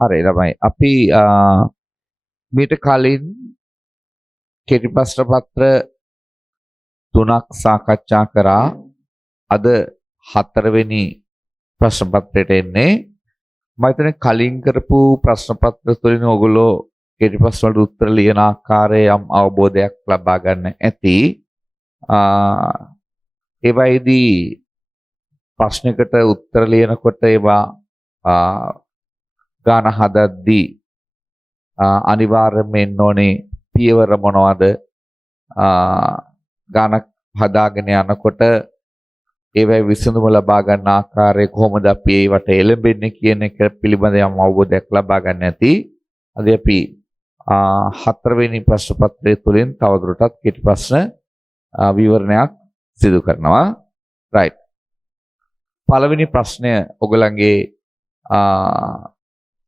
හරි ළමයි අපි මීට කලින් කෙටි ප්‍රශ්න පත්‍ර 3ක් සාකච්ඡා කරා. අද 4 වෙනි ප්‍රශ්න පත්‍රයට එන්නේ. මම හිතන්නේ කලින් කරපු ප්‍රශ්න පත්‍ර තුලින් ඔයගොල්ලෝ කෙටි ප්‍රශ්න වලට උත්තර ලියන ආකාරයේ යම් අවබෝධයක් ලබා ගන්න ඇති. ඒ වයිදී ප්‍රශ්නයකට උත්තර ලියනකොට ඒවා ගාන හදද්දී අනිවාර්යයෙන්ම එන්න ඕනේ පියවර මොනවද, ගාන හදාගෙන යනකොට ඒවයි විසඳුම ලබා ගන්න ආකාරය කොහොමද අපි ඒවට එළඹෙන්නේ කියන එක පිළිබඳ යම් අවබෝධයක් ලබා ගන්න ඇති. අද අපි 4 වෙනි ප්‍රශ්න පත්‍රය තුලින් තවදුරටත් කෙටි ප්‍රශ්න විවරණයක් සිදු කරනවා. right. පළවෙනි ප්‍රශ්නය ඔයගලගේ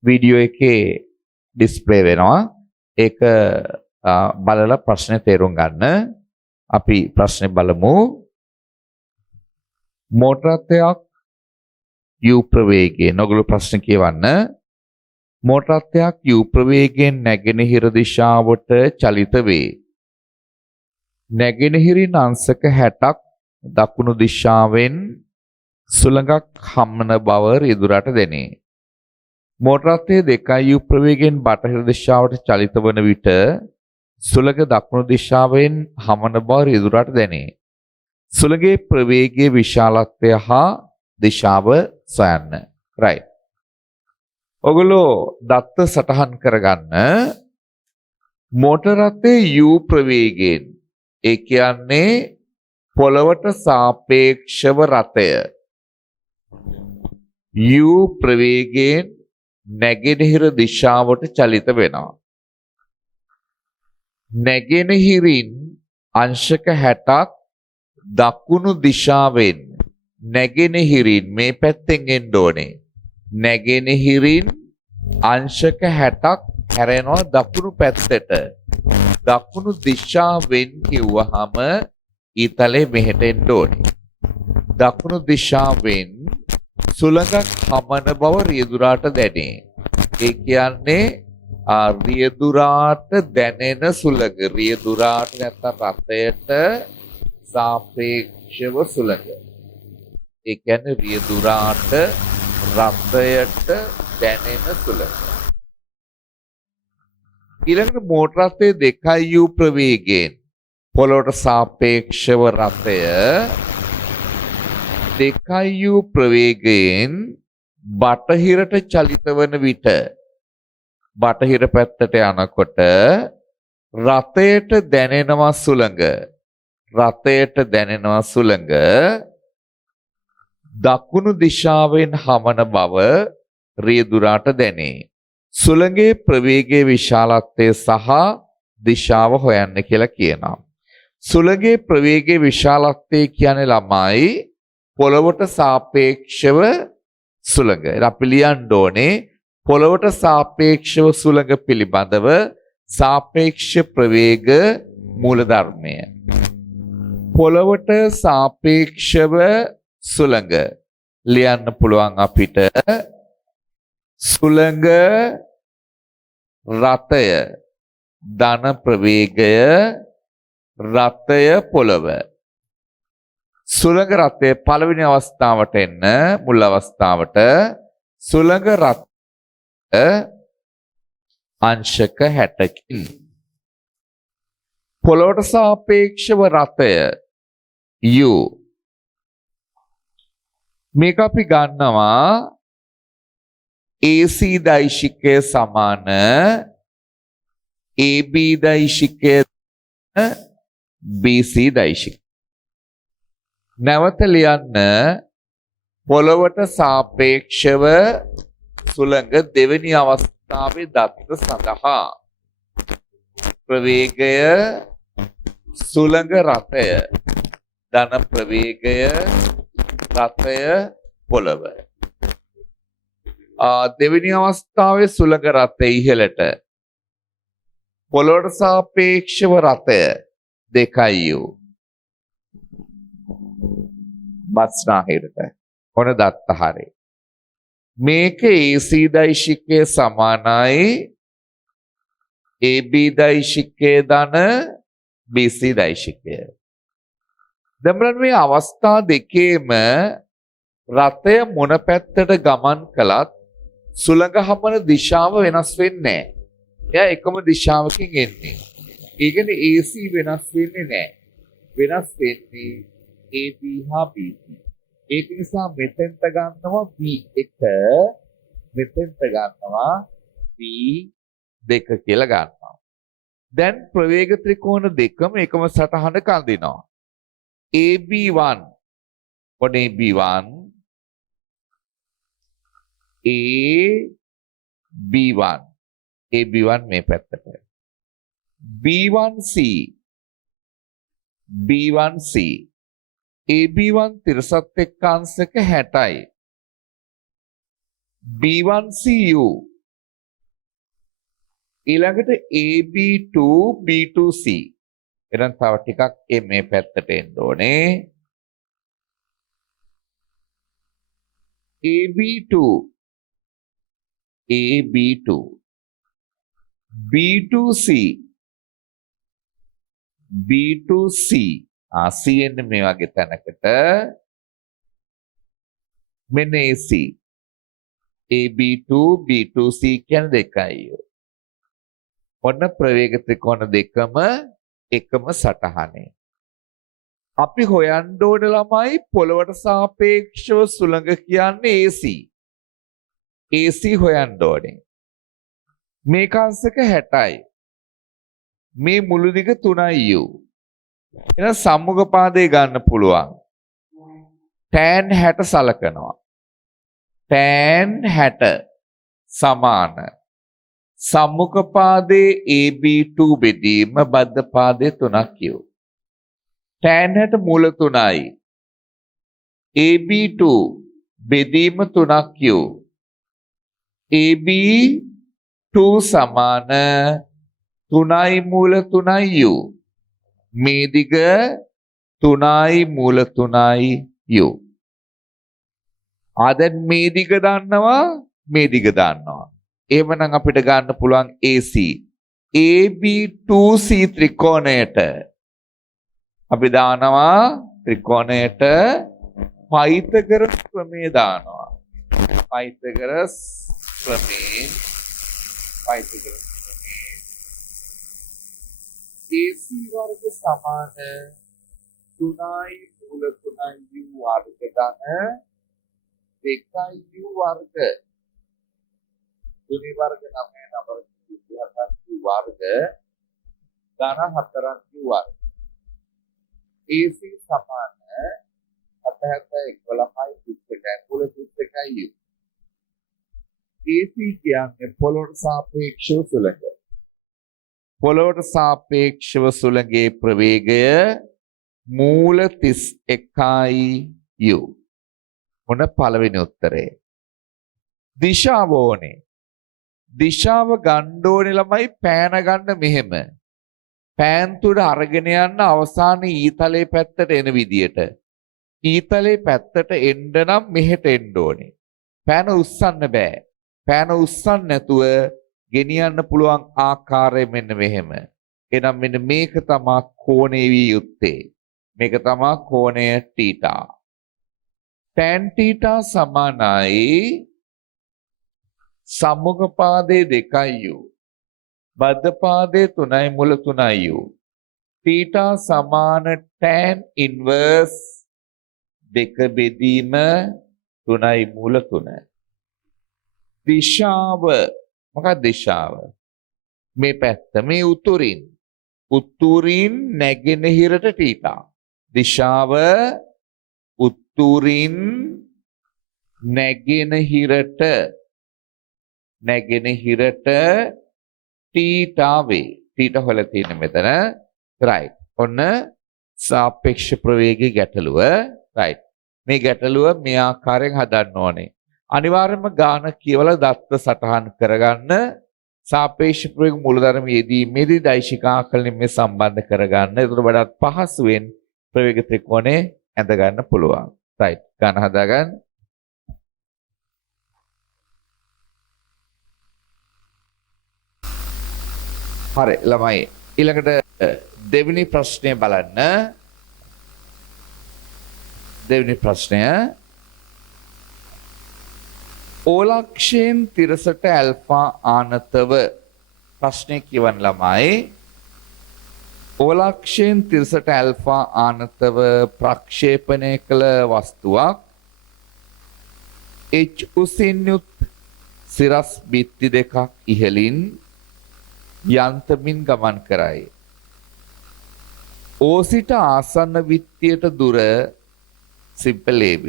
වීඩියෝ එකේ ඩිස්ප්ලේ වෙනවා. ඒක බලලා ප්‍රශ්නේ තේරුම් ගන්න. අපි ප්‍රශ්නේ බලමු. මෝටර රථයක් u ප්‍රවේගයෙන් ඔයගොල්ලෝ ප්‍රශ්න කියවන්න. මෝටර රථයක් u ප්‍රවේගයෙන් නැගෙනහිර දිශාවට චලිත වේ. නැගෙනහිරින් අංශක 60ක් දකුණු දිශාවෙන් සුළඟක් හමන බව රියදුරට දැනේ. මෝටර රථයේ 2 u ප්‍රවේගයෙන් බටහිර දිශාවට චලිත වන විට සුළඟ දකුණු දිශාවෙන් හමන බව රියදුරට දැනේ. සුළඟේ ප්‍රවේගයේ විශාලත්වය හා දිශාව සොයන්න. right. ඔගොල්ලෝ දත්ත සටහන් කරගන්න. මෝටර රථයේ u ප්‍රවේගයෙන්, ඒ කියන්නේ පොළවට සාපේක්ෂව රථය u ප්‍රවේගයෙන් නැගෙනහිර දිශාවට චලිත වෙනවා. නැගෙනහිරින් අංශක 60ක් දකුණු දිශාවෙන්, නැගෙනහිරින් මේ පැත්තෙන් එන්න ඕනේ. නැගෙනහිරින් අංශක 60ක් හැරෙනවා දකුණු පැත්තට. දකුණු දිශාවෙන් කිව්වහම ඊතලේ මෙහෙට එන්න ඕනේ. දකුණු දිශාවෙන් සුළඟක් හමන බව රියදුරාට දැනේ. ඒ කියන්නේ රියදුරාට දැනෙන සුළඟ, රියදුරාට නැත්නම් රථයට සාපේක්ෂව සුළඟ. ඒ කියන්නේ රියදුරාට රථයට දැනෙන සුළඟ. ඊළඟට මෝටර රථයේ 2 u ප්‍රවේගයෙන් පොළොවට සාපේක්ෂව රථය 2 u ප්‍රවේගයෙන් බටහිරට චලිත වන විට, බටහිර පැත්තට යනකොට රථයට දැනෙනවා සුළඟ. රථයට දැනෙනවා සුළඟ දකුණු දිශාවෙන් හමන බව රියදුරාට දැනේ. සුළඟේ ප්‍රවේගයේ විශාලත්වය සහ දිශාව හොයන්න කියලා කියනවා. සුළඟේ ප්‍රවේගයේ විශාලත්වය කියන්නේ ළමයි පොළොවට සාපේක්ෂව සුළඟ. අපි ලියන්න ඕනේ පොළොවට සාපේක්ෂව සුළඟ පිළිබඳව සාපේක්ෂ ප්‍රවේග මූලධර්මය. පොළොවට සාපේක්ෂව සුළඟ ලියන්න පුළුවන් අපිට සුළඟ රථය ධන ප්‍රවේගය රථය පොළොව. සුළඟ රථය පළවෙනි අවස්ථාවට එන්න, මුල් අවස්ථාවට සුළඟ රථය අංශක 60කින් පොළොවට සාපේක්ෂව රථය u. මේක අපි ගන්නවා AC දෛශිකය සමාන AB දෛශිකය BC දෛශිකය. නැවත ලියන්න පොළොවට සාපේක්ෂව සුළඟ දෙවෙනි අවස්ථාවේ දත්ත සඳහා ප්‍රවේගය සුළඟ රථය ධන ප්‍රවේගය රථය පොළොව. දෙවෙනි අවස්ථාවේ සුළඟ රථය ඉහළට, පොළොවට සාපේක්ෂව රථය 2 u බස්නාහිරට. ඔන දත්ත හරි. මේක AC දෛශිකය සමානයි AB දෛශිකය ධන BC දෛශිකය. දැන් බලන්න මේ අවස්ථා දෙකේම රථය මොන පැත්තට ගමන් කළත් සුළඟ හමන දිශාව වෙනස් වෙන්නේ නැහැ. එයා එකම දිශාවකින් එන්නේ. ඒ කියන්නේ AC වෙනස් වෙන්නේ නැහැ. වෙනස් වෙන්නේ AB හා BC. ඒක නිසා මෙතෙන්ට ගන්නවා B1 මෙතෙන්ට ගන්නවා B2 කියලා ගන්නවා. දැන් ප්‍රවේග ත්‍රිකෝණ දෙකම එකම සටහනක අඳිනවා. AB1 what AB1 AB1 AB1 මේ පැත්තට B1C B1C AB1 තිරසත් එක්කාංශක 60යි B1CU ඊළඟට AB2 B2C එහෙනම් තව ටිකක් මේ පැත්තට එන්න ඕනේ AB2 AB2 B2C B2C CN මේ වගේ තැනකට මෙන්න AC AB2 B2C කියන දෙකයි. ඔන්න ප්‍රවේග ත්‍රිකෝණ දෙකම එකම සටහනේ. අපි හොයන්න ඕන ළමයි පොළවට සාපේක්ෂව සුළඟ කියන්නේ AC. AC හොයන්න ඕනේ. මේක අංශක 60යි. මේ මුළු දිග 3යි U. එහෙනම් සම්මුඛ පාදේ ගන්න පුළුවන්. tan 60 සලකනවා. tan 60 සමාන සම්මුඛ පාදේ AB2 බෙදීම බද්ධ පාදේ 3ක් U. tan 60 මූල 3යි. AB2 බෙදීම 3ක් U. AB2 සමාන 3යි මූල 3යි U. මේ දිග 3යි මූල 3යි U. දැන් මේ දිග දන්නවා මේ දිග දන්නවා. එහෙමනම් අපිට ගන්න පුළුවන් AC AB2C ත්‍රිකෝණයට අපි දානවා ත්‍රිකෝණයට පයිතගරස් ප්‍රමේය දානවා. පයිතගරස් ප්‍රමේය AC වර්ග සමාන 3යි මූල 3යි U වර්ග ධන 2යි U වර්ග 3 වර්ග 9 වර්ග 27 U වර්ග ධන 4ක් U වර්ග AC සමාන 7 11යි 22යි මූල 22යි U. AC කියන්නේ පොළොවට සාපේක්ෂව සුළඟ. පොළොවට සාපේක්ෂව සුළඟේ ප්‍රවේගය මූල 31යි U. මොන පළවෙනි උත්තරේ? දිශාව ඕනේ. දිශාව ගන්න ඕනේ ළමයි පෑන ගන්න මෙහෙම. පෑන් තුඩ අරගෙන යන්න අවසානයේ ඊතලයේ පැත්තට එන විදියට. ඊතලයේ පැත්තට එන්න නම් මෙහෙට එන්න ඕනේ. පෑන උස්සන්න බෑ. පෑන උස්සන්න නැතුව ගෙනියන්න පුළුවන් ආකාරය මෙන්න මෙහෙම. එහෙනම් මෙන්න මේක තමයි කෝණේ වී යුත්තේ. මේක තමයි කෝණය θ. tan θ සමානයි සම්මුඛ පාදේ 2යි U. බද්ධ පාදේ 3යි මුල 3යි U. θ සමාන tan inverse 2 බෙදීම 3යි මුල 3. දිශාව මොකක්ද දිශාව? මේ පැත්ත මේ උතුරින් නැගෙනහිරට θ. දිශාව උතුරින් නැගෙනහිරට θ වේ. θ හොල තියෙන මෙතන right. ඔන්න සාපේක්ෂ ප්‍රවේගයේ ගැටලුව right. මේ ගැටලුව මේ ආකාරයෙන් හදන්න ඕනේ. අනිවාර්යයෙන්ම ගාන කියවලා දත්ත සටහන් කරගන්න සාපේක්ෂ ප්‍රවේග මූලධර්ම යෙදීමේදී දෛශික ආකලනය මේ සම්බන්ධ කරගන්න. ඒකට වඩා පහසුවෙන් ප්‍රවේග ත්‍රිකෝණය ඇඳ ගන්න පුළුවන්. right. ගාන හදාගන්න. හරි ළමයි ඊළඟට දෙවෙනි ප්‍රශ්නය බලන්න. දෙවෙනි ප්‍රශ්නය ඕලක්ෂයෙන් තිරසට ඇල්ෆා ආනතව ප්‍රශ්නය කියවන ළමයි ඕලක්ෂයෙන් තිරසට ඇල්ෆා ආනතව ප්‍රක්ෂේපණය කළ වස්තුවක් H උසින් යුත් සිරස් බිත්ති දෙකක් ඉහළින් යන්තමින් ගමන් කරයි. O සිට ආසන්න බිත්තියට දුර සිම්පල් AB.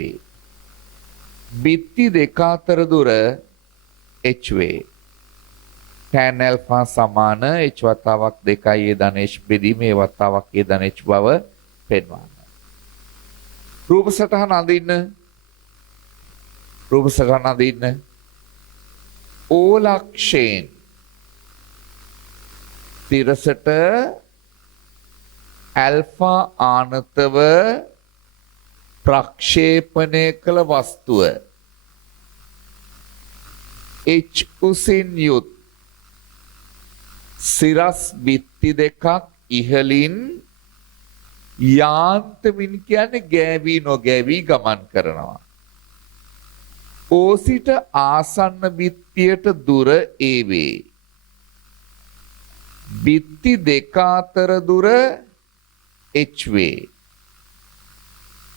බිත්ති දෙක අතර දුර H වේ. tan alpha සමාන H වතාවක් 2 A ධන H බෙදීම A වතාවක් A ධන H බව පෙන්වන්න. රූප සටහන අඳින්න. රූප සටහන අඳින්න. ඕලක්ෂයෙන් තිරසට ඇල්ෆා ආනතව ප්‍රක්ෂේපණය කළ වස්තුව H උසින් යුත් සිරස් බිත්ති දෙකක් ඉහළින් යාන්තමින් කියන්නේ ගෑවි නොගෑවි ගමන් කරනවා. O සිට ආසන්න බිත්තියට දුර A වේ. බිත්ති දෙක අතර දුර H වේ.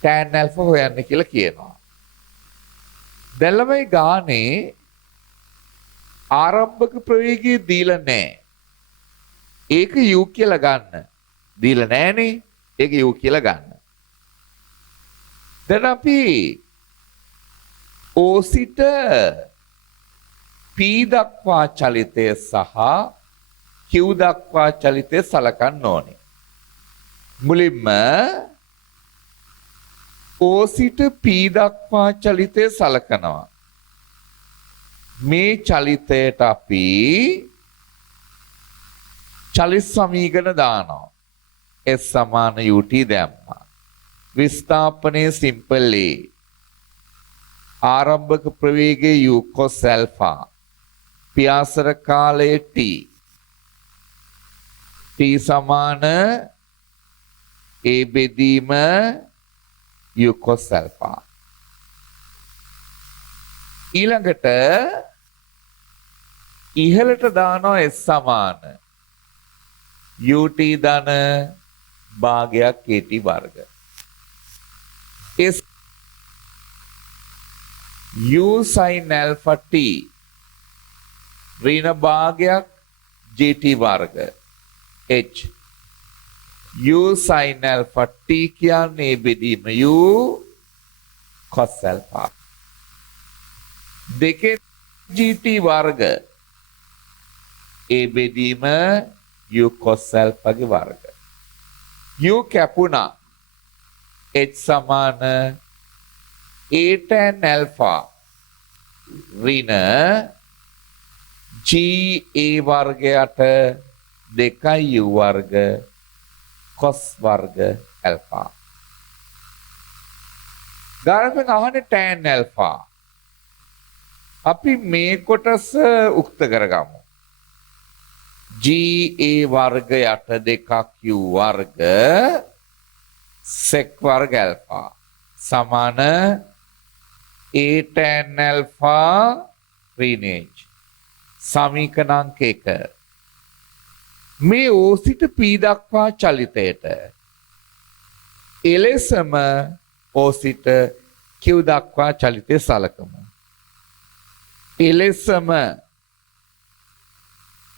tan alpha හොයන්න කියලා කියනවා. දැන් ළමයි ගානේ ආරම්භක ප්‍රවේගය දීලා නැහැ. ඒක u කියලා ගන්න. දීලා නැහනේ. ඒක u කියලා ගන්න. දැන් අපි O සිට P දක්වා චලිතය සහ Q දක්වා චලිතය සලකන්න ඕනේ. මුලින්ම O සිට P දක්වා චලිතය සලකනවා. මේ චලිතයට අපි චලිත සමීකරණ දානවා. S සමාන ut දැම්මා. විස්ථාපනයේ සිම්පල් A. ආරම්භක ප්‍රවේගයේ u cos alpha. පියාසර කාලයේ t. t සමාන A බෙදීම u cos alpha. ඊළඟට ඉහළට දානවා S සමාන ut ධන භාගයක් kt වර්ග. S u sin alpha t ඍණ භාගයක් gt වර්ග h u sin alpha t කියන්නේ බෙදීම u cos alpha දෙකේ gt වර්ග a බෙදීම u cos alpha ගේ වර්ග u කැපුණා h සමාන a tan alpha ඍණ g a වර්ගයට 2 u වර්ග cos වර්ග alpha. ගානපෙන් අහන්නේ tan alpha. අපි මේ කොටස උක්ත කරගමු. g a වර්ගයට 2 u වර්ග sec වර්ග alpha සමාන a tan alpha ඍණ සමීකරණ අංක 1. මේ O සිට P දක්වා චලිතයට එලෙසම O සිට Q දක්වා චලිතය සලකමු. එලෙසම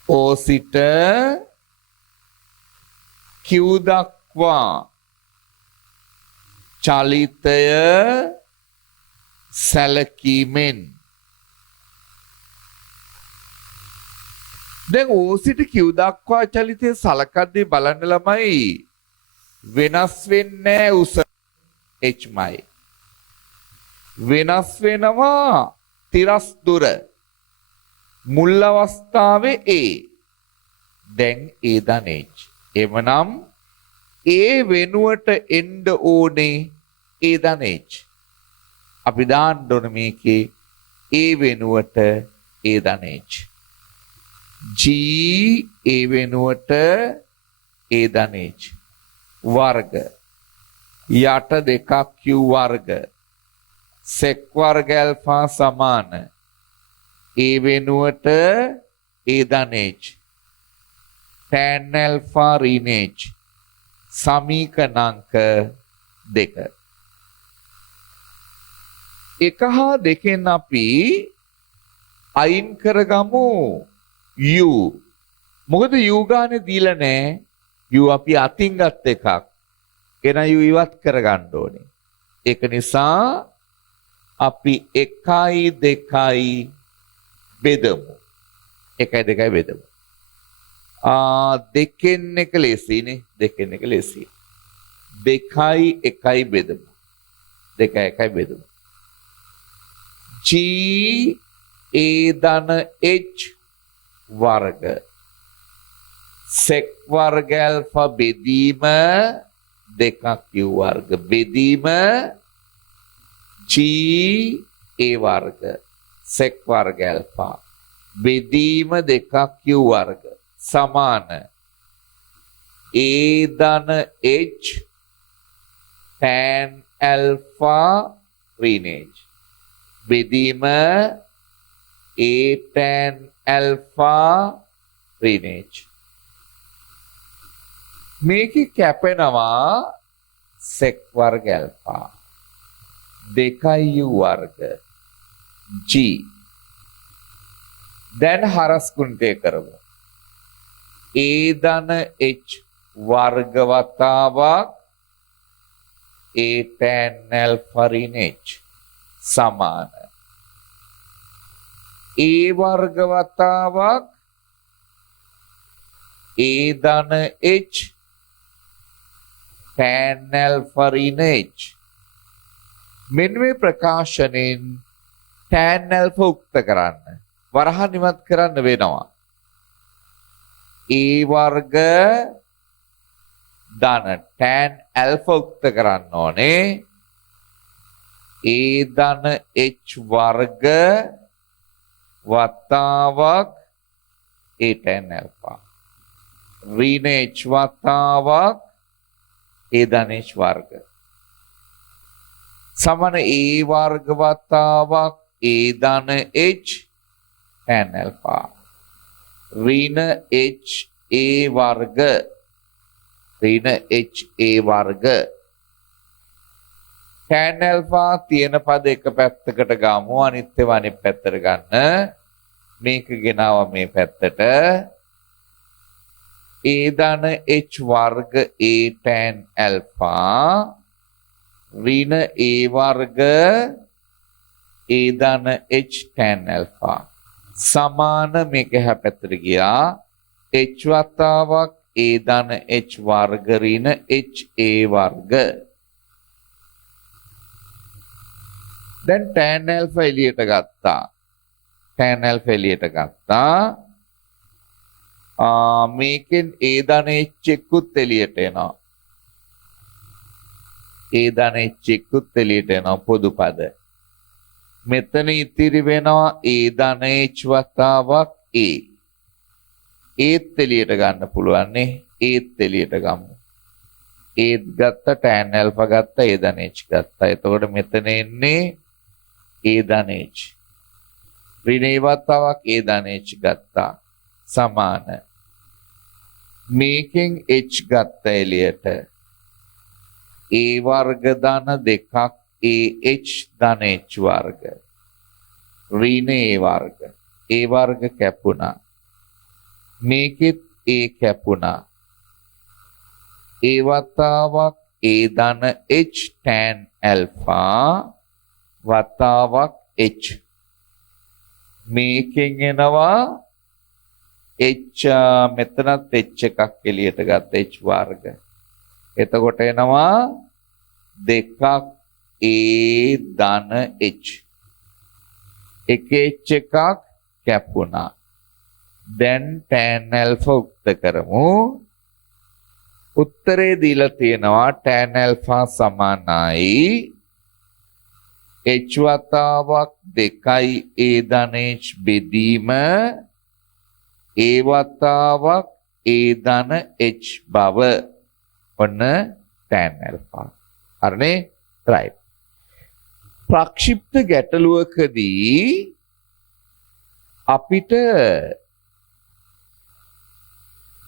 O සිට Q දක්වා චලිතය සැලකීමෙන් දැන් O සිට Q දක්වා චලිතය සලකද්දී බලන්න ළමයි වෙනස් වෙන්නේ උස hමයි. වෙනස් වෙනවා තිරස් දුර. මුල් අවස්ථාවේ A. දැන් A දන් h. එවනම් A වෙනුවට එන්න ඕනේ A දන් h. අපි දාන්න ඕනේ මේකේ A වෙනුවට A දන් h. G ඒ වෙනුවට A ධන H වර්ග යට දෙකක් Q වර්ග sec වර්ග ඇල්ෆා සමාන A වෙනුවට A ධන H tan ඇල්ෆා ඍණ H සමීකරණාංක 2 එක හා දෙකෙන් අපි අයින් කරගමු u මොකද u ගානේ දීලා නැහැ u අපි අතින් ගත් එකක් එන u ඉවත් කරගන්න ඕනේ ඒක නිසා අපි 1යි 2යි බෙදමු 1යි 2යි බෙදමු දෙකෙන් එක ලේසියිනේ දෙකෙන් එක ලේසියි 2යි 1යි බෙදමු 2යි 1යි බෙදමු G A ධන H වර්ග sec වර්ග ඇල්ෆා බෙදීම දෙකක් Q වර්ග බෙදීම G A වර්ග sec වර්ග ඇල්ෆා බෙදීම දෙකක් Q වර්ග සමාන A ධන H tan ඇල්ෆා ඍණ H බෙදීම A tan ඇල්ෆා ඍණ H මේකේ කැපෙනවා sec වර්ග ඇල්ෆා 2u වර්ග G දැන් හරස් කුණිතය කරමු A ධන H වර්ග වතාවක් A tan ඇල්ෆා ඍණ H සමාන A වර්ග වතාවක් A ධන H tan ඇල්ෆා ඍණ H මෙන්න මේ ප්‍රකාශනෙන් tan ඇල්ෆා උක්ත කරන්න වරහන් ඉවත් කරන්න වෙනවා A වර්ග ධන tan ඇල්ෆා උක්ත කරන්න ඕනේ A ධන H වර්ග වතාවක් A tan ඇල්ෆා ඍණ H වතාවක් A ධන H වර්ග සමාන A වර්ග වතාවක් A ධන H tan ඇල්ෆා ඍණ H A වර්ග ඍණ H A වර්ග tan ඇල්ෆා තියෙන පද එක පැත්තකට ගමු අනිත් ඒවා අනිත් පැත්තට ගන්න මේක ගෙනාවා මේ පැත්තට A ධන H වර්ග A tan ඇල්ෆා ඍණ A වර්ග A ධන H tan ඇල්ෆා සමාන මේක එහා පැත්තට ගියා H වතාවක් A ධන H වර්ග ඍණ H A වර්ග දැන් tan ඇල්ෆා එළියට ගත්තා tan ඇල්ෆා එළියට ගත්තා මේකෙන් A ධන H එක්කුත් එළියට එනවා A ධන H එක්කුත් එළියට එනවා පොදු පද මෙතන ඉතිරි වෙනවා A ධන H වතාවක් A ඒත් එළියට ගන්න පුළුවන් නේ ඒත් එළියට ගමු ඒත් ගත්ත tan ඇල්ෆා ගත්ත A ධන H ගත්තා එතකොට මෙතන එන්නේ A ධන H ඍණ A වතාවක් A ධන H ගත්තා සමාන මේකෙන් H ගත්ත එළියට A වර්ග ධන දෙකක් AH ධන H වර්ග ඍණ A වර්ග A වර්ග කැපුණා මේකෙත් A කැපුණා A වතාවක් A ධන H tan ඇල්ෆා වතාවක් H මේකෙන් එනවා H මෙතනත් H එකක් එළියට ගත්ත H වර්ග එතකොට එනවා දෙකක් A ධන H එක H එකක් කැපුණා දැන් tan ඇල්ෆා උක්ත කරමු උත්තරේ දීලා තියෙනවා tan ඇල්ෆා සමානයි H වතාවක් 2යි A ධන H බෙදීම A ඒ වතාවක් ඒ ධන h බව ඔන්න tan alpha. හරිනේ? right. ප්‍රක්ෂිප්ත ගැටලුවකදී අපිට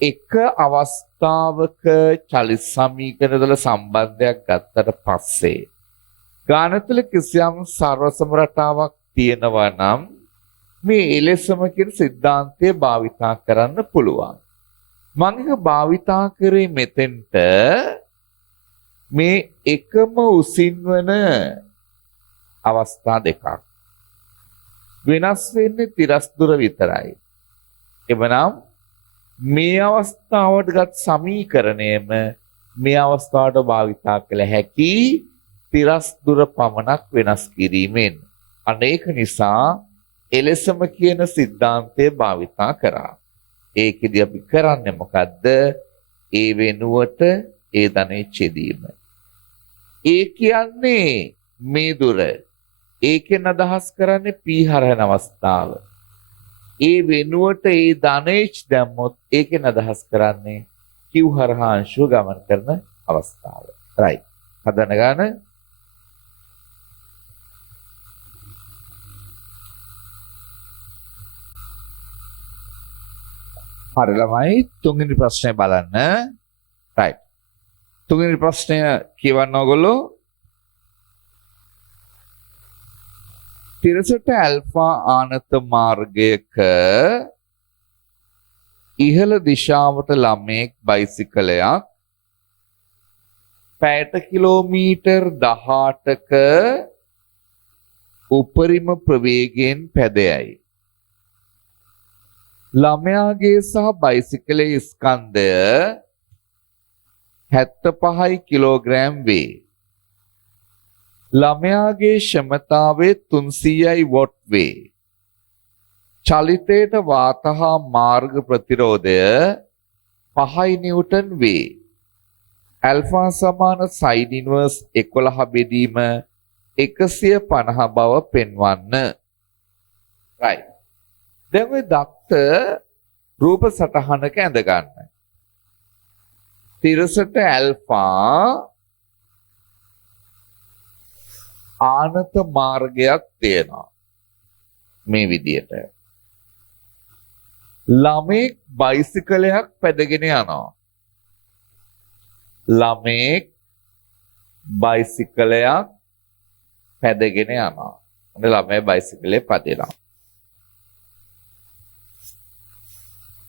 එක අවස්ථාවක චලිත සමීකරණ වල සම්බන්ධයක් ගත්තට පස්සේ ගානතුල කිසියම් සර්වසම රටාවක් තියෙනවා නම් මේ එලෙසම කියන સિદ્ધාන්තය භාවිතා කරන්න පුළුවන්. මම ඒක භාවිතා කරේ මෙතෙන්ට මේ එකම උසින් වන අවස්ථා දෙකක්. වෙනස් වෙන්නේ තිරස් දුර විතරයි. එවනම් මේ අවස්ථාවට ගත් සමීකරණයම මේ අවස්ථාවට භාවිතා කළ හැකි තිරස් දුර පමණක් වෙනස් කිරීමෙන්. අනේක නිසා එලෙසම කියන સિદ્ધාන්තය භාවිතා කරා. ඒකෙදි අපි කරන්නේ මොකද්ද? ඒ වෙනුවට ඒ ධනෙ ඡේදීම. ඒ කියන්නේ මේ දුර. ඒකෙන් අදහස් කරන්නේ p හරහන අවස්ථාව. ඒ වෙනුවට ඒ ධනෙච් දැම්මොත් ඒකෙන් අදහස් කරන්නේ q හරහා අංශුව ගමන් කරන අවස්ථාව. right. හදන්න ගන්න. හරි ළමයි තුන්වෙනි ප්‍රශ්නය බලන්න. right. තුන්වෙනි ප්‍රශ්නය කියවන්න ඕගොල්ලෝ. තිරසට ඇල්ෆා ආනත මාර්ගයක ඉහළ දිශාවට ළමයෙක් බයිසිකලයක් පැයට කිලෝමීටර් 18ක උපරිම ප්‍රවේගයෙන් පැදයයි. ළමයාගේ සහ බයිසිකලයේ ස්කන්ධය 75 කිලෝග්‍රෑම් වේ. ළමයාගේ ක්ෂමතාවය 300යි වොට් වේ. චලිතයට වාත හා මාර්ග ප්‍රතිරෝධය 5 නිව්ටන් වේ. ඇල්ෆා සමාන sin ඉන්වර්ස් 11 බෙදීම 150 බව පෙන්වන්න. right. දැන් ඔය දත්ත රූප සටහනක ඇඳ ගන්න. තිරසට ඇල්ෆා ආනත මාර්ගයක් තියෙනවා. මේ විදියට. ළමෙක් බයිසිකලයක් පැදගෙන යනවා. ළමෙක් බයිසිකලයක් පැදගෙන යනවා. ළමයා බයිසිකලේ පදිනවා.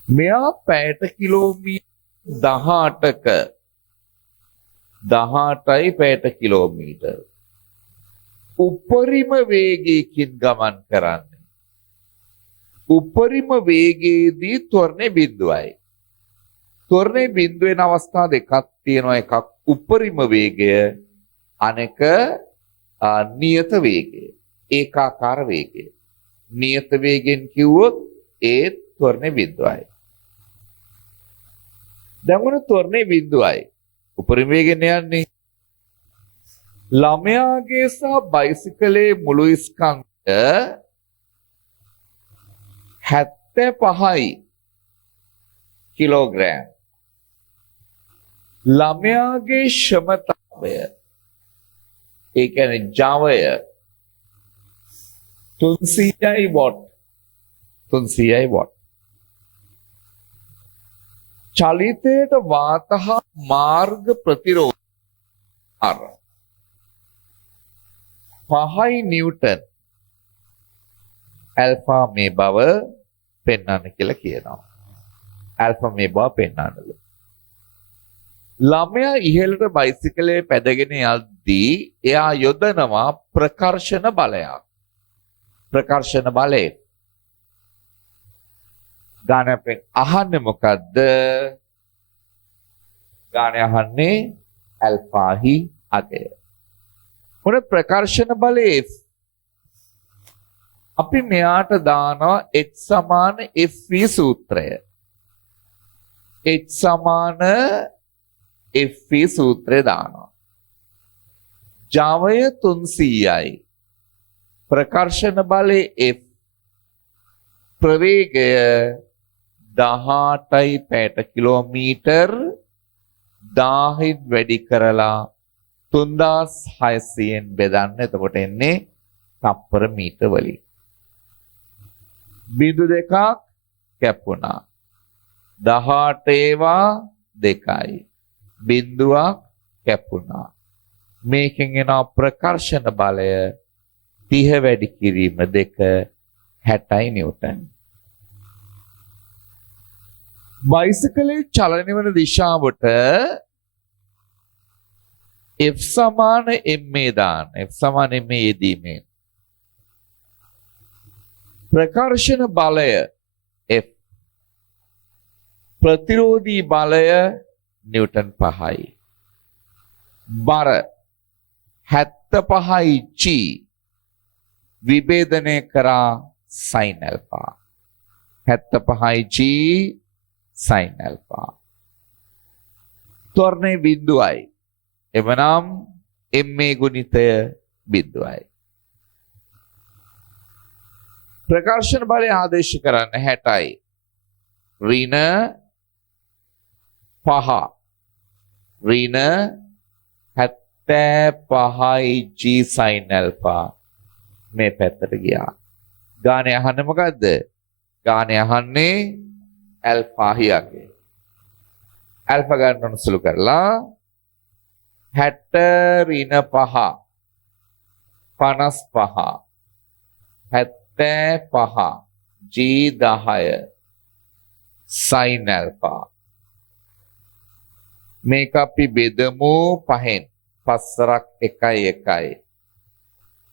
මෙයා පැයට කිලෝමීටර් 18ක 18යි පැයට කිලෝමීටර් උපරිම වේගයකින් ගමන් කරන්නේ. උපරිම වේගයේදී ත්වරණය බිඳුවයි. ත්වරණය බිඳුව වෙන අවස්ථා දෙකක් තියෙනවා. එකක් උපරිම වේගය, අනෙක නියත වේගය. ඒකාකාර වේගය. නියත වේගෙන් කිව්වොත් ඒ ත්වරණය බිඳුවයි. දැන් උන ත්වරණය බිඳුවයි. උපරිම වේගෙන් යන්නේ. ළමයාගේ සහ බයිසිකලේ මුළු ස්කන්ධය 75යි කිලෝග්‍රෑම්. ළමයාගේ ක්ෂමතාවය ඒ කියන්නේ ජවය 300යි වොට්. 300යි වොට්. චලිතයට වාත හා මාර්ග ප්‍රතිරෝධ 5 නිව්ටන් ඇල්ෆා මේ බව පෙන්වන්න කියලා කියනවා. ඇල්ෆා මේ බව පෙන්වන්නලු. ළමයා ඉහළට බයිසිකලයේ පැදගෙන යද්දී එයා යොදනවා ප්‍රකර්ෂණ බලයක්. ප්‍රකර්ෂණ බලය. ගානපෙන් අහන්නේ මොකද්ද? ගානේ අහන්නේ ඇල්ෆාහි අගය. මොන ප්‍රකර්ෂණ බලයේ අපි මෙයාට දානවා h සමාන fv සූත්‍රය. h සමාන fv සූත්‍රය දානවා. ජවය 300යි. ප්‍රකර්ෂණ බලය f. ප්‍රවේගය 18යි පැයට කිලෝමීටර් 1000න් වැඩි කරලා 3600න් බෙදන්න. එතකොට එන්නේ තප්පර මීටර වලින්. බිඳු දෙකක් කැපුණා. 18 ඒවා 2යි. බිඳුවක් කැපුණා. මේකෙන් එන ප්‍රකර්ෂණ බලය 30 වැඩි කිරීම 2 60 නිව්ටන්. බයිසිකලේ චලනය වන දිශාවට F සමාන ma දාන්න. F සමාන ma යෙදීමෙන් ප්‍රකර්ෂණ බලය F, ප්‍රතිරෝධී බලය නිව්ටන් 5යි. බර 75යි G විභේදනය කරා sin alpha. 75යි G sin alpha. ත්වරණය බිඳුවයි. එවනම් ma ගුණිතය බිඳුවයි. ප්‍රකර්ෂණ බලය ආදේශ කරන්න 60යි. ඍණ 5. ඍණ 75යි G sin alpha මේ පැත්තට ගියා. ගානේ අහන්නේ මොකද්ද? ගානේ අහන්නේ ඇල්ෆා හියගේ. ඇල්ෆා ගන්න සුළු කරලා 60 ඍණ 5 55 75 G 10 sin alpha. මේක අපි බෙදමු 5න්. 5 1යි 1යි.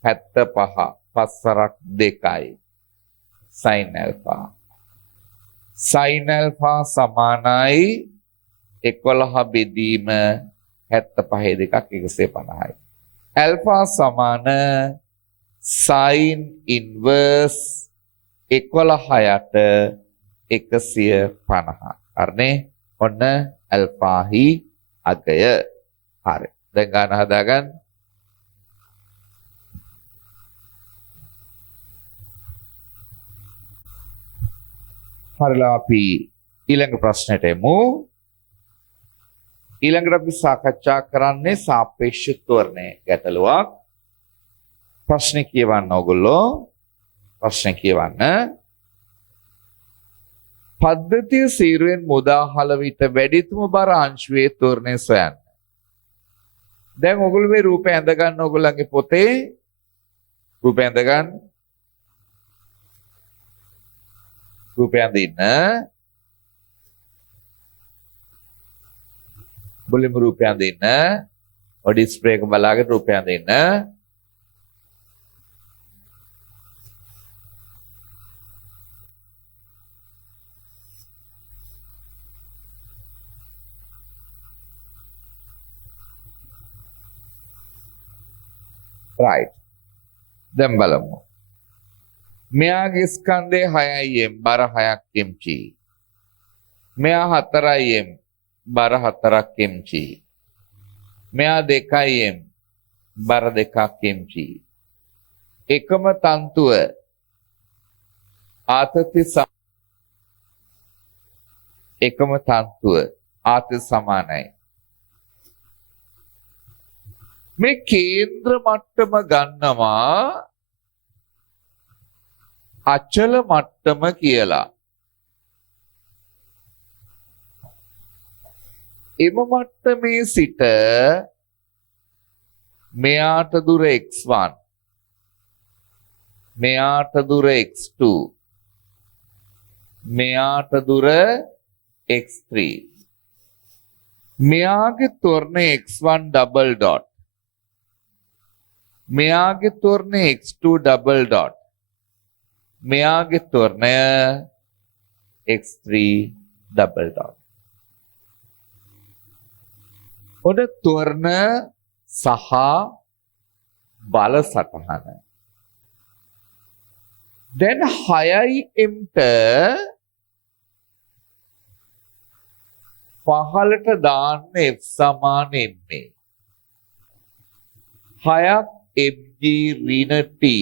75 5 2යි. sin alpha. sin alpha සමානයි 11 බෙදීම 75 2ක් 150යි. alpha සමාන sin inverse 11යට 150. හරිනේ? ඔන්න alpha හි අගය. හරි. දැන් ගන්න හදාගන්න. හරිලා අපි ඊළඟ ප්‍රශ්නෙට එමු. ඊළඟට අපි සාකච්ඡා කරන්නේ සාපේක්ෂ ත්වරණය ගැටලුවක්. ප්‍රශ්නේ කියවන්න ඕගොල්ලෝ. ප්‍රශ්නේ කියවන්න. පද්ධතිය සීරුවෙන් මුදාහල විට වැඩිතුම බර අංශුවේ ත්වරණය සොයන්න. දැන් ඕගොල්ලෝ මේ රූපය ඇඳ ගන්න ඕගොල්ලන්ගේ පොතේ රූපය ඇඳ ගන්න. රූපය අඳින්න. මුලින්ම රූපය අඳින්න. ඔය ඩිස්ප්ලේ එක බලාගෙන රූපය අඳින්න. right. දැන් බලමු. මෙයාගේ ස්කන්ධය 6යි m බර 6ක් mg. මෙයා 4යි m බර 4ක් mg. මෙයා 2යි m බර 2ක් mg. එකම තන්තුව එකම තන්තුව ආත්‍ය සමානයි. මේ කේන්ද්‍ර මට්ටම ගන්නවා අචල මට්ටම කියලා. එම මට්ටමේ සිට මෙයාට දුර x1 මෙයාට දුර x2 මෙයාට දුර x3 මෙයාගේ ත්වරණය x1 ඩබල් ඩොට් මෙයාගේ ත්වරණය x2 ඩබල් ඩොට් මෙයාගේ ත්වරණය x3 ඩබල් ඩොට්. ඔන්න ත්වරණ සහ බල සටහන. දැන් 6යි mට පහළට දාන්න f සමාන ma. 6ක් mg ඍණ t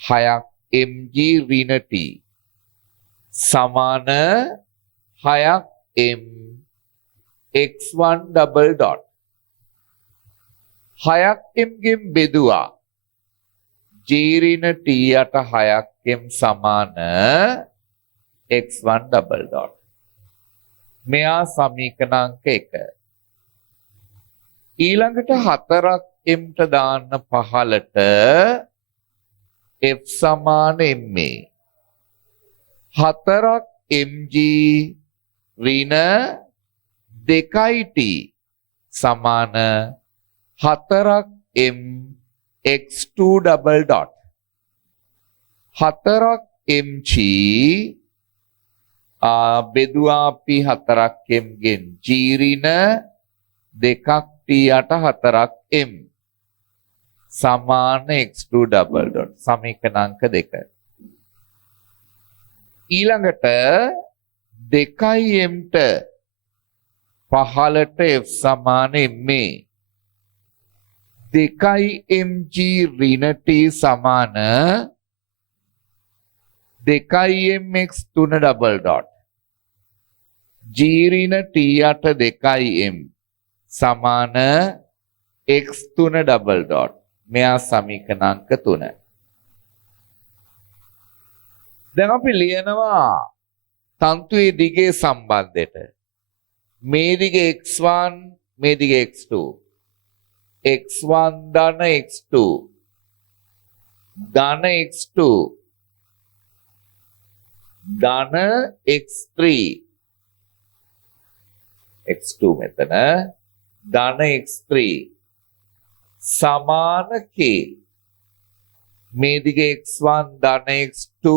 6ක් mg ඍණ t සමාන 6ක් m x1 double dot 6ක් m ගෙන් බෙදුවා g ඍණ t යට 6ක් m සමාන x1 double dot මෙයා සමීකරණ අංක 1 ඊළඟට 4ක් m ට දාන්න පහළට f සමාන ma 4ක් mg ඍණ 2යි t සමාන 4ක් m x2 double dot 4ක් mg බෙදුවා අපි 4ක් m ගෙන් g ඍණ 2ක් t යට 4ක් m සමාන x2 double dot සමීකරණ අංක 2 ඊළඟට 2යි m ට පහළට f සමාන ma 2යි mg ඍණ t සමාන 2යි m x3 double dot g ඍණ t යට 2යි m සමාන x3 double dot මෙයා සමීකරණ අංක 3 දැන් අපි ලියනවා තන්තුවේ දිගේ සම්බන්ධයට මේ දිගේ x1 මේ දිගේ x2 x1 ධන x2 ධන x2 ධන x3 x2 මෙතන ධන x3 සමාන k මේ දිගේ x1 ධන x2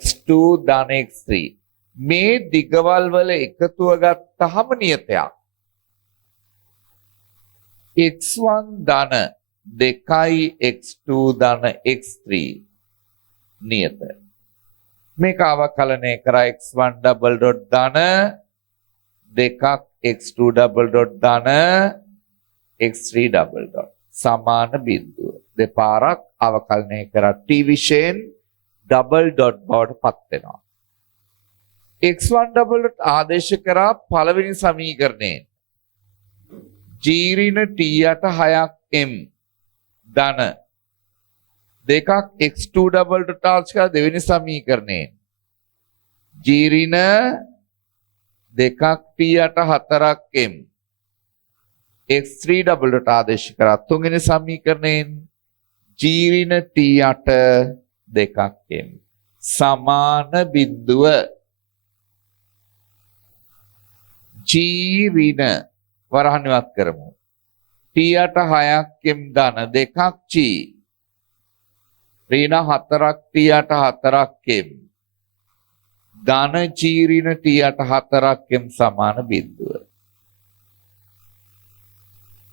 x2 ධන x3 මේ දිගවල් වල එකතුව ගත්තහම නියතයක් x1 ධන 2යි x2 ධන x3 නියත මේක අවකලනය කරා x1 double dot ධන 2ක් x2 double dot ධන x3 double dot සමාන බිඳුව දෙපාරක් අවකලනය කරා t විශේෂයෙන් double dot බවට පත් වෙනවා x1 double dot ආදේශ කරා පළවෙනි සමීකරණයෙන් g ඍණ t යට 6ක් m ධන 2ක් x2 double dot ආදේශ කරා දෙවෙනි සමීකරණයෙන් g ඍණ 2ක් t යට 4ක් m x3 double dot ආදේශ කරා තුන්වෙනි සමීකරණයෙන් g ඍණ t යට 2ක් m සමාන බිඳුව g ඍණ වරහන් ඉවත් කරමු t යට 6ක් m ධන 2ක් g ඍණ 4ක් t යට 4ක් m ධන g ඍණ t යට 4ක් m සමාන බිඳුව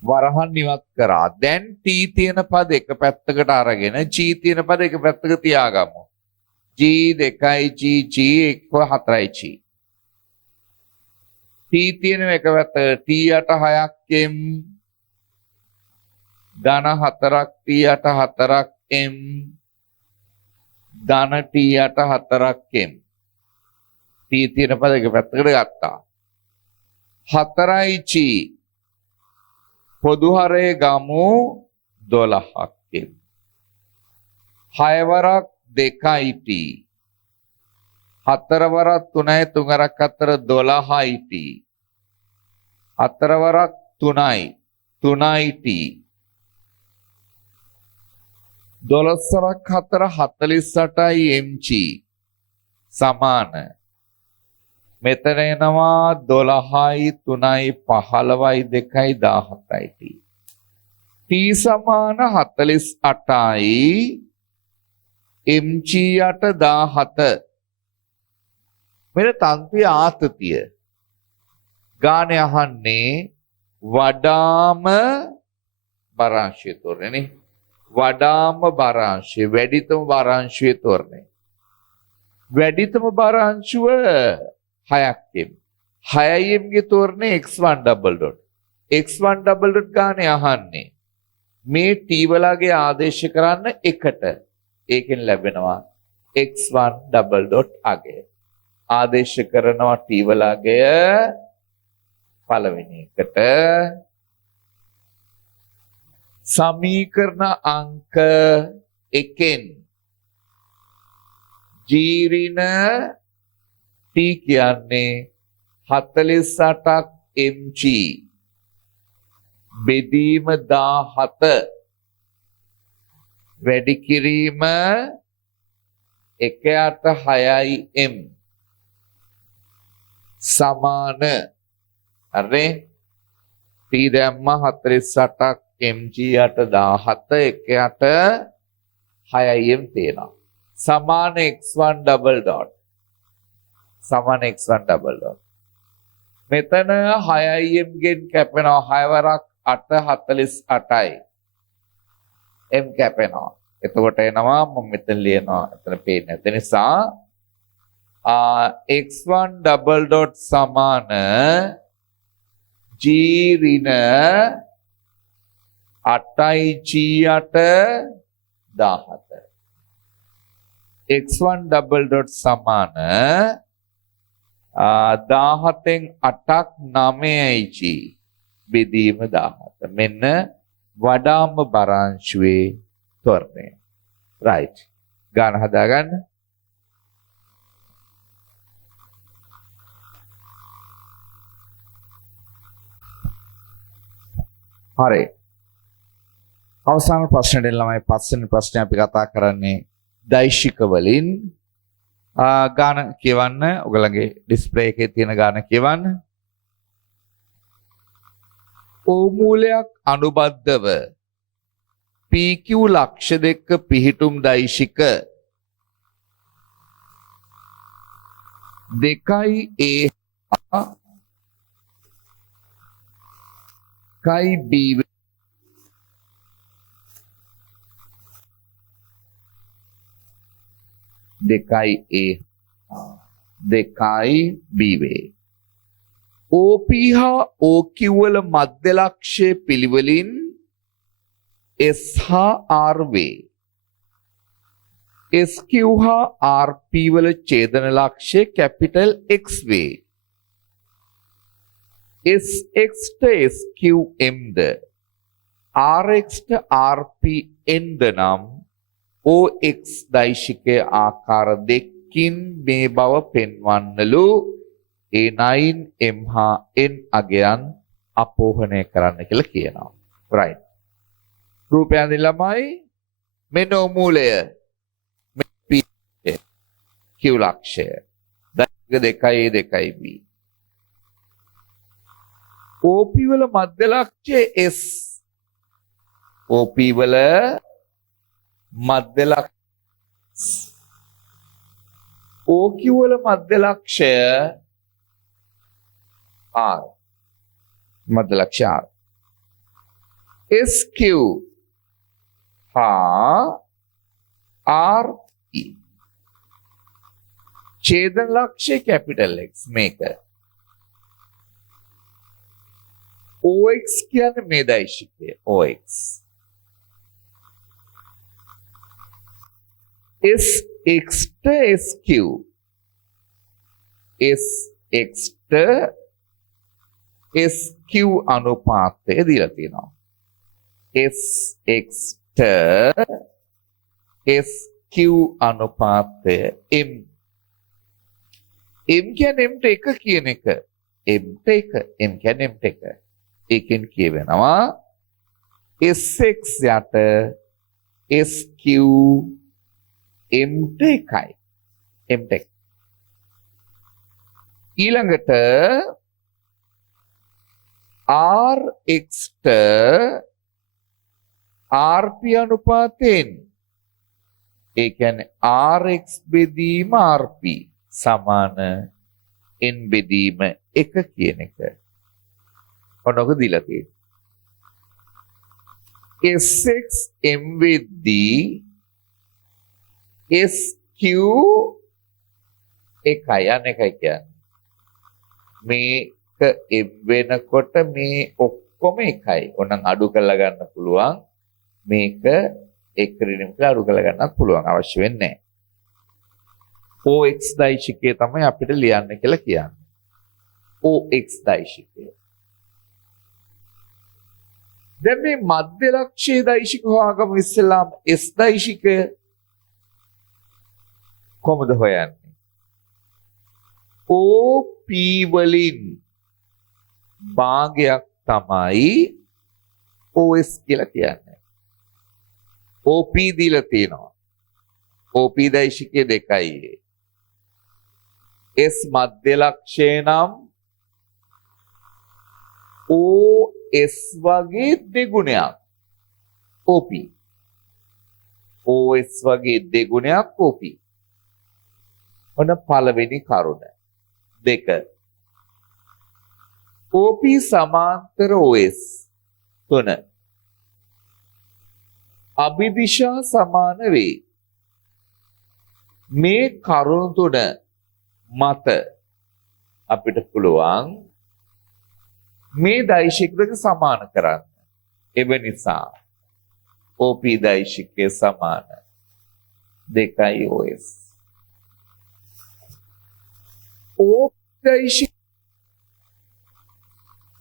වරහන් ඉවත් කරා දැන් t තියෙන පද එක පැත්තකට අරගෙන g තියෙන පද එක පැත්තක තියාගමු g 2යි g g 4යි g t තියෙන එක පැත්තක t යට 6ක් m ධන 4ක් t යට 4ක් m ධන t යට 4ක් m t තියෙන පද එක පැත්තකට ගත්තා 4යි g පොදු හරය ගමු 12ක් m 6 වරක් 2යි t 4 වරක් 3යි 3 වරක් 4 12යි t 4 වරක් 3යි 3යි t 12 වරක් 4 48යි mg සමාන මෙතන එනවා 12යි 3යි 15යි 2යි 17යි t t සමාන 48යි mg යට 17 මෙන්න තන්ත්‍රයේ ආතතිය ගානේ අහන්නේ වඩාම බරාංශය තෝරන්නේ වඩාම බරාංශය වැඩිතම බරාංශය තෝරන්නේ වැඩිතම බරාංශුව 6ක් m 6යි m ගේ තෝරන්නේ x1 double dot x1 double dot ගානේ අහන්නේ මේ t වලගේ ආදේශ කරන්න එකට ඒකෙන් ලැබෙනවා x1 double dot අගය. ආදේශ කරනවා t වල අගය පළවෙනි එකට. සමීකරණ අංක 1න් g ඍණ t කියන්නේ 48ක් mg බෙදීම 17 වැඩි කිරීම 1/6යි m සමාන හරි t දැම්ම 48ක් mg යට 17 1/6යි m තියෙනවා සමාන x1 double dot සමාන x1 double dot මෙතන 6යි m ගෙන් කැපෙනවා 6 වරක් 8 48යි m කැපෙනවා එතකොට එනවා මම මෙතන ලියනවා එතන පේන්නේ නැති නිසා x1 double dot සමාන g ඍණ 8යි g යට 17 x1 double dot සමාන 17න් 8ක් 9යි g බෙදීම 17 මෙන්න වඩාම බරංශුවේ තොරණය right ගාන හදාගන්න හරි අවසාන ප්‍රශ්නෙට ළමයි පස්වෙනි ප්‍රශ්නේ අපි කතා කරන්නේ දෛශික වලින් ගාන කියවන්න ඔයගලගේ ඩිස්ප්ලේ එකේ තියෙන ගාන කියවන්න O මූලයක් අනුබද්ධව PQ ලක්ෂ දෙක පිහිටුම් දෛශික 2A කයි B දෙකයි B වේ OP හා OQ වල මධ්‍ය ලක්ෂ්‍ය පිළිවෙලින් S හා R වේ SQ හා RP වල ඡේදන ලක්ෂ්‍ය කැපිටල් X වේ SX ට SQ M ද RX ට RP N ද නම් OX දෛශිකයේ ආකාර දෙකකින් මේ බව පෙන්වන්නලු A9 M හා N අගයන් අපෝහණය කරන්න කියලා කියනවා. right. රූපය අඳින ළමයි මෙන්න මූලය P Q ලක්ෂය දෛශික 2A 2B OP වල මධ්‍ය ලක්ෂ්‍ය S OP වල මධ්‍ය ලක්ෂ්‍ය OQ වල මධ්‍ය ලක්ෂ්‍ය R මධ්‍ය ලක්ෂ්‍ය R SQ හා RP ඡේදන ලක්ෂ්‍ය කැපිටල් X මේක OX කියන්නේ මේ දෛශිකය OX SX ට SQ SX ට SQ අනුපාතය දීලා තියෙනවා SX ට SQ අනුපාතය M M කියන්නේ M ට 1 කියන එක M ට 1 M කියන්නේ M ට 1 ඒකෙන් කියවෙනවා SX යට SQ M ට 1යි M ට 1 ඊළඟට RX ට RP අනුපාතයෙන් ඒ කියන්නේ RX බෙදීම RP සමාන N බෙදීම 1 කියන එක ඔන්නක දීලා තියෙනවා SX M වෙද්දී SQ 1යි අනේකයි කියන්නේ මේක M වෙනකොට මේ ඔක්කොම 1යි ඕනනම් අඩු කරලා ගන්න පුළුවන් මේක 1 ඍණින් කියලා අඩු කරලා ගන්නත් පුළුවන් අවශ්‍ය වෙන්නේ OX දෛශිකය තමයි අපිට ලියන්න කියලා කියන්නේ. OX දෛශිකය. දැන් මේ මධ්‍ය ලක්ෂයේ දෛශික හොයාගමු ඉස්සෙල්ලාම S දෛශිකය කොහොමද හොයන්නේ? OP වලින් භාගයක් තමයි OS කියලා කියන්නේ. OP දීලා තියෙනවා. OP දෛශිකය 2යි. S මධ්‍ය ලක්ෂය නම් OS වගේ දෙගුණයක් OP. OS වගේ දෙගුණයක් OP. ඔන්න පළවෙනි කරුණ. 2. OP සමාන්තර OS. 3. අභිදිශා සමාන වේ. මේ කරුණු තුන මත අපිට පුළුවන් මේ දෛශික දෙක සමාන කරන්න. ඒ නිසා OP දෛශිකය සමාන 2යි OS. OP දෛශික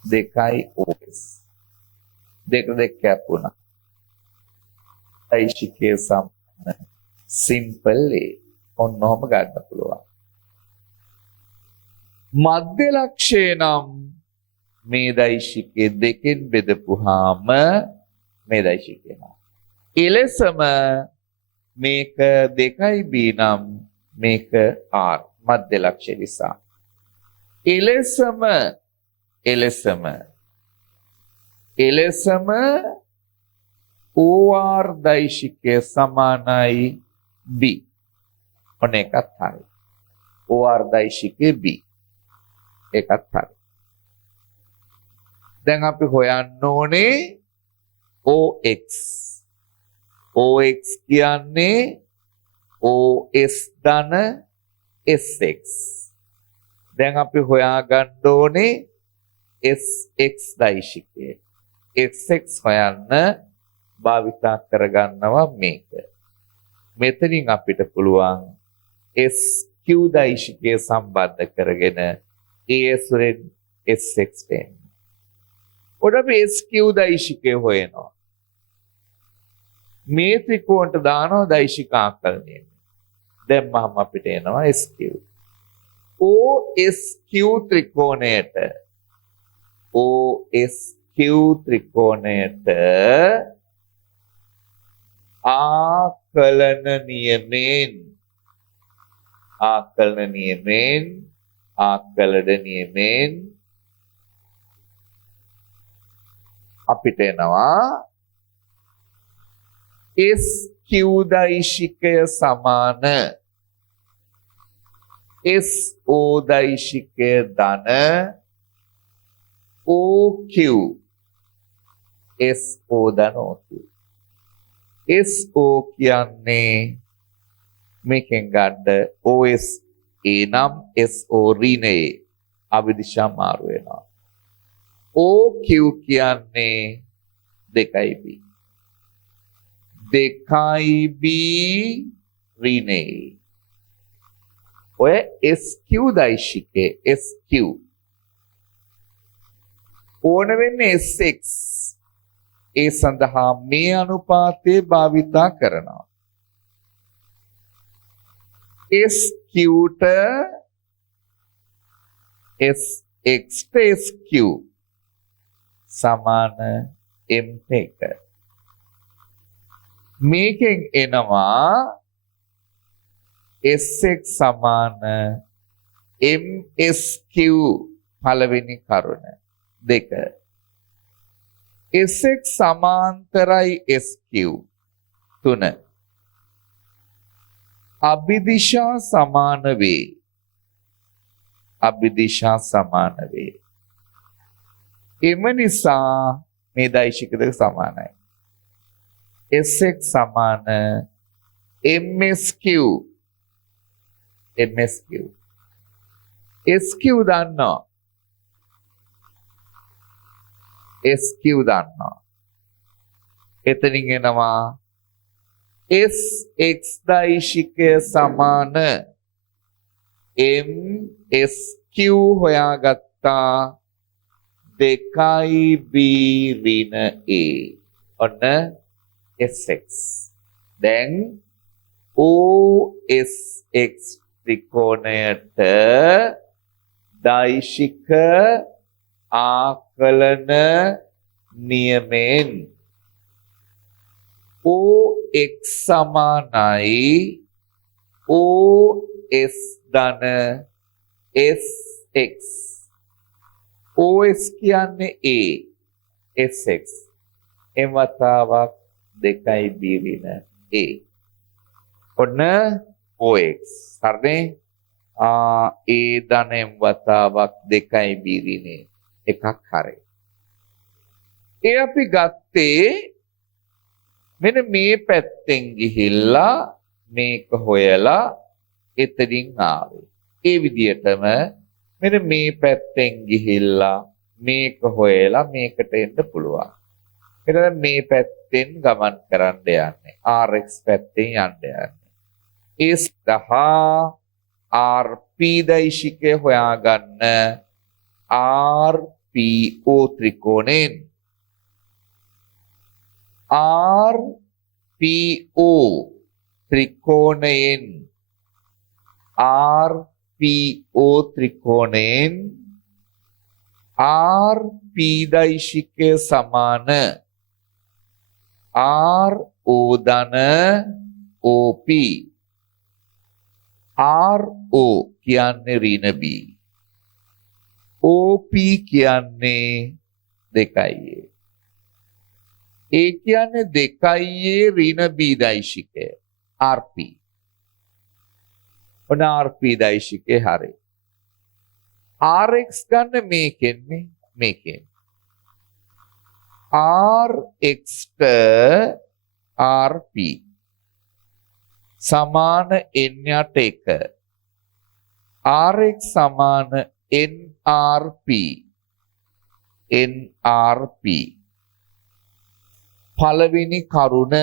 2යි OS. 2 කැපුණා. දෛශිකය සමාන. සිම්පල් ඔන්නෝම ගන්න පුළුවන්. මධ්‍ය ලක්ෂය නම් මේ දෛශිකයේ දෙකෙන් බෙදපුවාම මේ දෛශිකය නම්. එලෙසම මේක 2B නම් මේක R මධ්‍ය ලක්ෂය නිසා. එලෙසම OR දෛශිකය සමානයි B. ඔන්න එකත් හරි. OR දෛශිකය B. එකත් හරි. දැන් අපි හොයන්න ඕනේ OX. OX කියන්නේ OS ධන SX. දැන් අපි හොයාගන්න ඕනේ SX දෛශිකය. SX හොයන්න භාවිතා කරගන්නවා මේක. මෙතනින් අපිට පුළුවන් SQ දෛශිකය සම්බන්ධ කරගෙන AS වලින් SX වෙන්න. ඔන්න අපි SQ දෛශිකය හොයනවා. මේ ත්‍රිකෝණයට දානවා දෛශික ආකලනය. දැම්මම අපිට එනවා SQ. OSQ ත්‍රිකෝණයට ආකලන නියමෙන් අපිට එනවා SQ දෛශිකය සමාන SO දෛශිකය ධන OQ SO ධන OQ. SO කියන්නේ මේකෙන් ගන්න OS නම් SO ඍණයේ අවිදිශා මාරු වෙනවා. OQ කියන්නේ 2B. 2B ඍණයේ. ඔය SQ දෛශිකේ SQ ඕන වෙන්නේ SX. ඒ සඳහා මේ අනුපාතය භාවිතා කරනවා. SQ ට SX ට SQ සමාන M1. මේකෙන් එනවා SX සමාන MSQ පළවෙනි කරුණ 2. SX සමාන්තරයි SQ 3. අභිදිශා සමාන වේ. එම නිසා මේ දෛශික දෙක සමානයි. SX සමාන MSQ. SQ දන්නවා. එතනින් එනවා SX දෛශිකය සමාන MSQ හොයාගත්තා 2B ඍණ A ඔන්න SX දැන් OSX ත්‍රිකෝණයට දෛශික ආකලන නියමයෙන් OX සමානයි OS ධන SX OS කියන්නේ A SX M වතාවක් 2B ඍණ A ඔන්න OX හරිනේ A ධන M වතාවක් 2B ඍණ එකක් හරි ඒ අපි ගත්තේ මෙන්න මේ පැත්තෙන් ගිහිල්ලා මේක හොයලා එතනින් ආවේ. ඒ විදිහටම මෙන්න මේ පැත්තෙන් ගිහිල්ලා මේක හොයලා මේකට එන්න පුළුවන්. එතන මේ පැත්තෙන් ගමන් කරන්න යන්නේ. RX පැත්තෙන් යන්න යන්නේ. ඒ සඳහා RP දෛශිකය හොයාගන්න RPO ත්‍රිකෝණයෙන් RPO ත්‍රිකෝණයෙන් RPO ත්‍රිකෝණයෙන් RP දෛශිකය සමාන RO ධන OP RO කියන්නේ ඍණ B OP කියන්නේ 2A ඒ කියන්නේ 2A ඍණ B දෛශිකය RP ඔන්න RP දෛශිකේ හරි RX ගන්න මේකෙන් RX ට RP සමාන n යට 1 RX සමාන NRP පළවෙනි කරුණ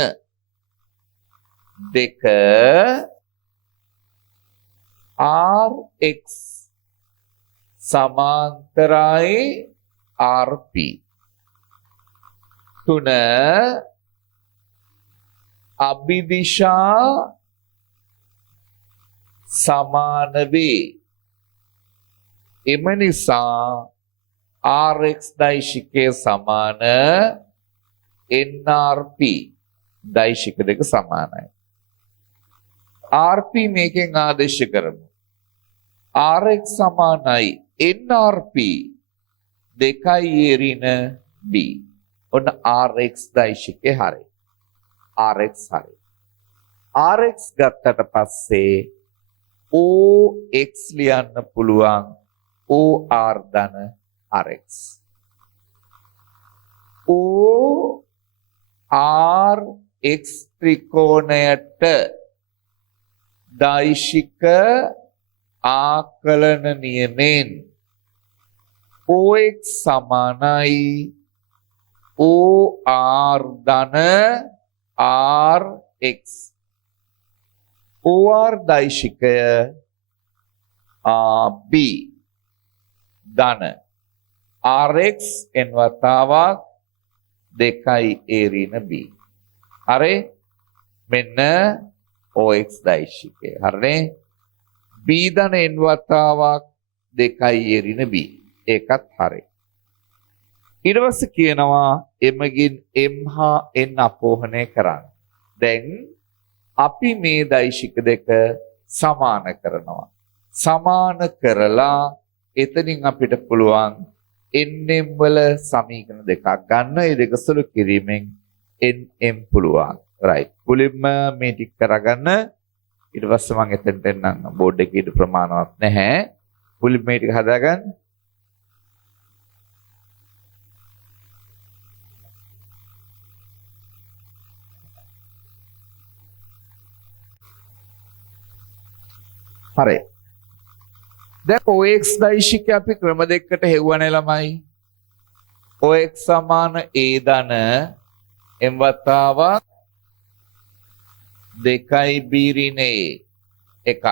2 RX සමාන්තරයි RP 3 අභිදිශා සමාන වේ එම නිසා RX දෛශිකය සමාන NRP දෛශික දෙක සමානයි RP මේකෙන් ආදේශ කරමු RX සමානයි NRP 2A ඍණ B ඔන්න RX දෛශිකේ හරි RX හරි RX ගත්තට පස්සේ OX ලියන්න පුළුවන් OR ධන RX ORX ත්‍රිකෝණයට දෛශික ආකලන නියමයෙන් OX සමානයි OR ධන RX OR දෛශිකය B ධන RX n වතාවක් 2A ඍණ B හරි මෙන්න OX දෛශිකය හරිනේ B ධන n වතාවක් 2A ඍණ B ඒකත් හරි ඊට පස්සේ කියනවා එමගින් M හා N අපෝහණය කරන්න දැන් අපි මේ දෛශික දෙක සමාන කරනවා සමාන කරලා එතනින් අපිට පුළුවන් NM වල සමීකරණ දෙකක් ගන්න ඒ දෙක සුළු කිරීමෙන් NM පුළුවන් right මුලින්ම මේ ටික කරගන්න ඊට පස්සේ මම එතනට එන්නම් බෝඩ් එකේ ඊට ප්‍රමාණවත් නැහැ මුලින්ම මේ ටික හදාගන්න හරි දැන් OX දෛශිකය අපි ක්‍රම දෙකකට හෙව්වනේ ළමයි OX සමාන A ධන M වතාවක් 2B ඍණ A එකක්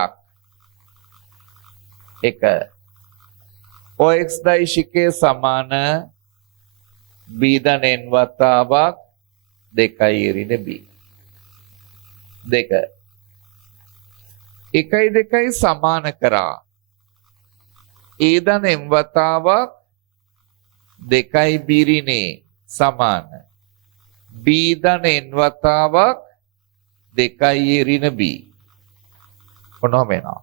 එක OX දෛශිකයේ සමාන B ධන n වතාවක් 2 ඍණ B. 2 1යි 2යි සමාන කරා A ධන m වතාවක් 2යි B ඍණේ සමාන B ධන n වතාවක් 2යි ඍණ B. කොහොම වෙනවා?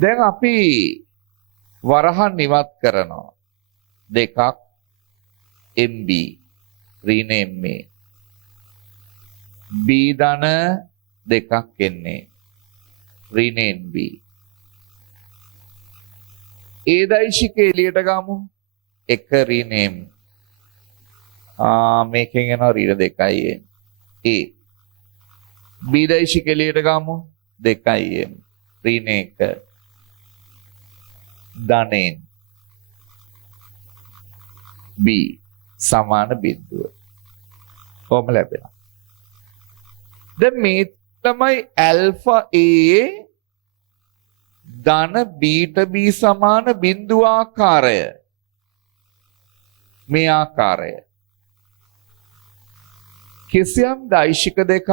දැන් අපි වරහන් ඉවත් කරනවා. 2ක් MB ඍණ MA B ධන 2ක් එන්නේ ඍණ NB. A දෛශික එළියට ගමු. 1 ඍණ M. මේකෙන් එනවා ඍණ 2යි M. A B දෛශික එළියට ගමු. 2යි M. ඍණ 1 ධනෙන් B සමාන බිඳුව. කොහොම ලැබෙනවා? දැන් මේ තමයි ඇල්ෆා A ධන බීටා B සමාන බිඳුව ආකාරය. මේ ආකාරය. කිසියම් දෛශික දෙකක්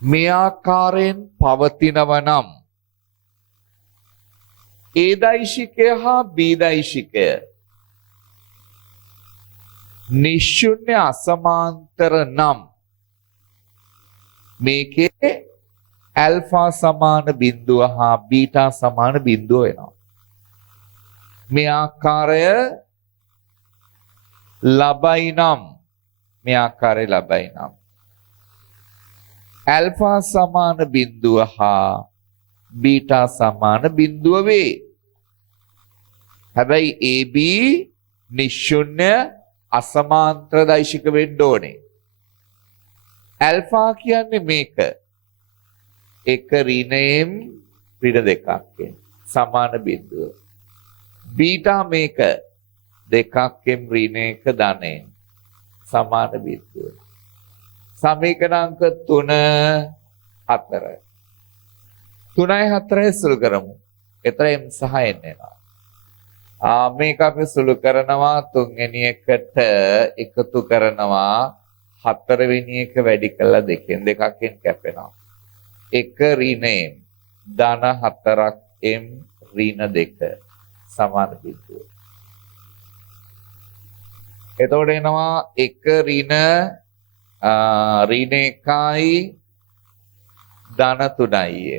මේ ආකාරයෙන් පවතිනව නම් A දෛශිකය හා B දෛශිකය නිශ්ශුන්‍ය අසමාන්තර නම් මේකේ ඇල්ෆා සමාන බිඳුව හා බීටා සමාන බිඳුව වෙනවා. මේ ආකාරය ලබයි නම් ඇල්ෆා සමාන බිඳුව හා බීටා සමාන බිඳුව වේ. හැබැයි AB නිශ්ශුන්‍ය අසමාන්තර දෛශික වෙන්න ඕනේ. ඇල්ෆා කියන්නේ මේක. 1 ඍණ M ඍණ 2ක් සමාන බිඳුව. බීටා මේක 2ක් M ඍණ 1 ධනෙන් සමාන බිඳුව. සමීකරණාංක 3 4. 3යි 4යි සුළු කරමු. එතන M සහ N එනවා. මේක අපි සුළු කරනවා 3 වෙනි එකට එකතු කරනවා 4 වෙනි එක වැඩි කළා 2න් 2කින් කැපෙනවා. 1 ඍණ M ධන 4ක් M ඍණ 2 සමාන බිඳුව. එතකොට එනවා 1 ඍණ 1යි ධන 3යි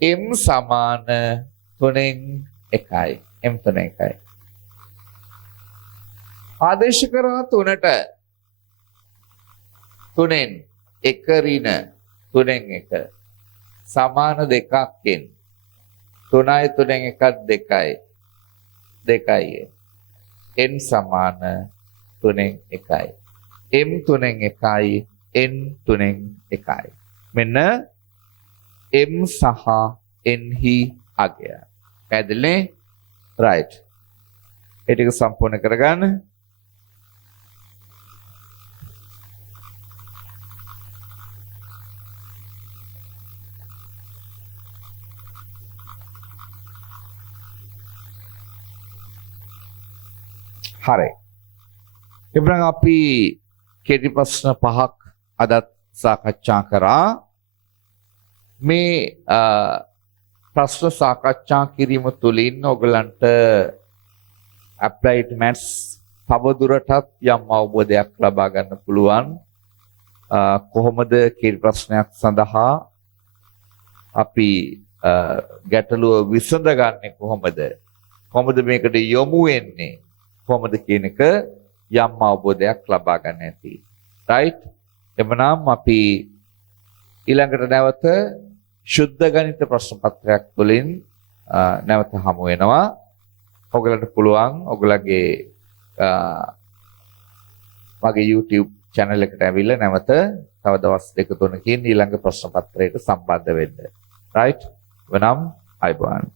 M සමාන 3න් 1යි M 3 1යි. ආදේශ කරා 3ට 3න් 1 ඍණ 3න් 1 සමාන 2කින් 3යි 3න් 1ක් 2යි 2යි N සමාන 3න් 1යි M 3න් 1යි N 3න් 1යි. මෙන්න M සහ N හි අගය. පැහැදිලිනේ? right. ඒ ටික සම්පූර්ණ කරගන්න. හරි. එබ්‍රන් අපි කෙටි ප්‍රශ්න 5ක් අදත් සාකච්ඡා කරා. මේ ප්‍රශ්න සාකච්ඡා කිරීම තුළින් ඔයගලන්ට applied maths තවදුරටත් යම් අවබෝධයක් ලබා ගන්න පුළුවන්. කොහොමද කෙටි ප්‍රශ්නයක් සඳහා අපි ගැටලුව විසඳගන්නේ කොහොමද මේකට යොමු වෙන්නේ කොහොමද කියන එක යම් අවබෝධයක් ලබා ගන්න ඇති. right? එමනම් අපි ඊළඟට නැවත ශුද්ධ ගණිත ප්‍රශ්න පත්‍රයක් තුළින් නැවත හමු වෙනවා. ඔයගලන්ට පුළුවන් ඔයගලගේ මගේ YouTube channel එකට ඇවිල්ලා නැවත තව දවස් 2-3කින් ඊළඟ ප්‍රශ්න පත්‍රයට සම්බන්ධ වෙන්න. right? එනම් අයබෝවන්.